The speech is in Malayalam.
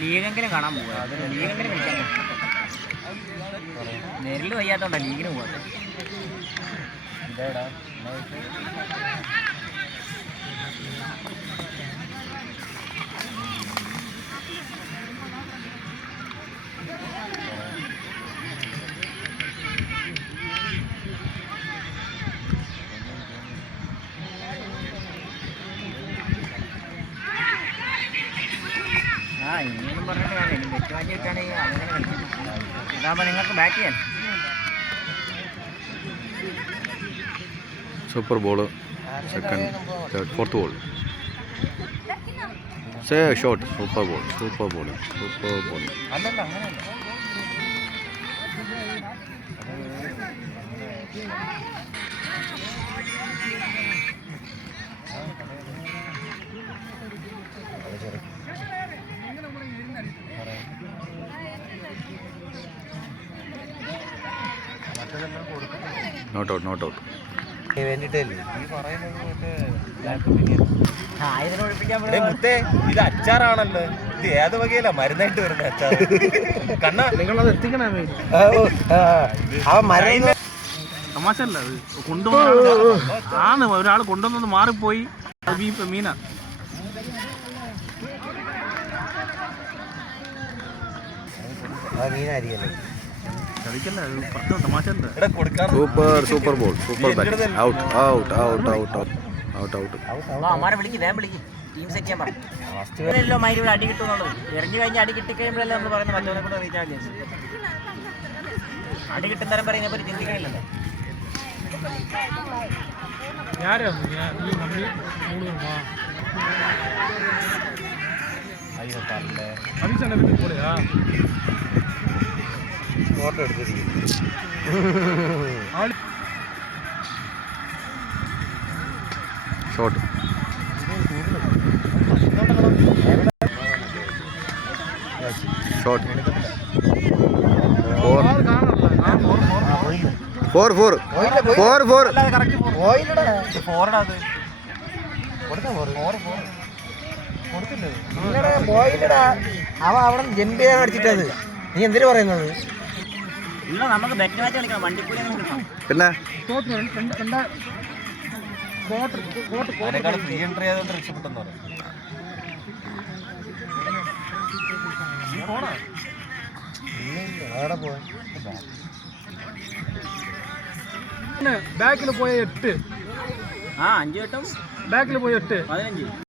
ലീഗെങ്കിലും കാണാൻ പോവാ. ലീഗെങ്കിലും കളിക്കാൻ പോകും. നേരിൽ വയ്യാത്തോണ്ടാ ലീഗിന് പോവാ. ഇനിയൊന്നും പറഞ്ഞിട്ട് കാര്യമില്ല. ബെറ്റ് വാങ്ങി വെച്ചാണെങ്കിൽ അങ്ങനെ കളിക്കും. അതാകുമ്പോൾ നിങ്ങൾക്ക് ബാറ്റ് ചെയ്യാൻ. Super ball, second, third, fourth ball. Shot, super ball, super ball, super ball. Not out, not out. ഇത് അച്ചാറാണല്ലോ. ഇത് ഏത് വകയില മരുന്നായിട്ട് വരുന്ന അച്ചാർ? കണ്ണാ നിങ്ങളത് എത്തിക്കണേ. തമാശല്ല, അത് കൊണ്ടുവന്ന ഒരാൾ കൊണ്ടുവന്നത് മാറിപ്പോയി. Meena super, super ball, super bat. Out, out, out, out, out, out. അടി കിട്ടുന്നുള്ളത് എറിഞ്ഞു കഴിഞ്ഞ് അടി കിട്ടിക്കഴിയുമ്പോഴല്ലേ നമ്മൾ പറയുന്നത് മറ്റവനെ കൂടെ റീചാർജ് ചെയ്യും. അടി കിട്ടുന്നവരെ പറയുന്നപ്പോൾ ചിന്തിക്കണില്ലല്ലോ. ഫോട്ടോ എടുത്തിരിക്കും. Shot, shot. Four, four, four, four. അവ അവിടെ ജമ്പ് ചെയ്യാൻ അടിച്ചിട്ടത്. നീ എന്തിനു പറയുന്നത്? നമുക്ക് ബെറ്റ് മാച്ച് കളിക്കണം. വണ്ടിക്കൂലി പിന്നെ ഫ്രീ എൻട്രി ആയതുകൊണ്ട് രക്ഷപ്പെട്ടെന്ന് പറയാം. ബാക്കിൽ പോയ 8. 5 വട്ടം ബാക്കിൽ പോയ 8 15.